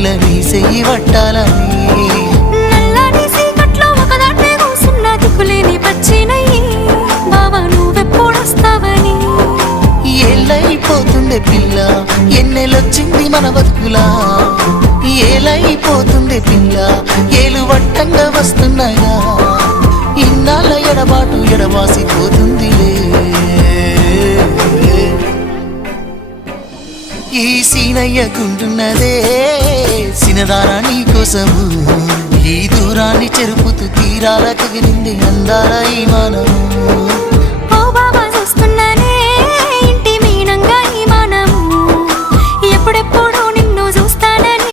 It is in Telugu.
పిల్ల నీ చెయ్యి పట్టాలని నల్లని సీకట్లో ఒకదాన్నే కూసున్న దిక్కులేని పచ్చినయ్యి బావా నువ్వెప్పుడొస్తావని ఏళ్ళైపోతుందే పిల్ల ఎన్నెలొచ్చింది మన బతుకులా ఏలైపోతుందే పిల్ల ఏలు వట్టంగా వస్తున్నాయా ఇన్నాళ్ళ ఎడబాటు ఎడవాసిపోతుందిలే ఈ సీనయ్యకుంటున్నదే సినదారా నీ కోసము ఈ దూరాన్ని చెరుపుతూ తీరాల కగిలింది అందాల ఈ మానము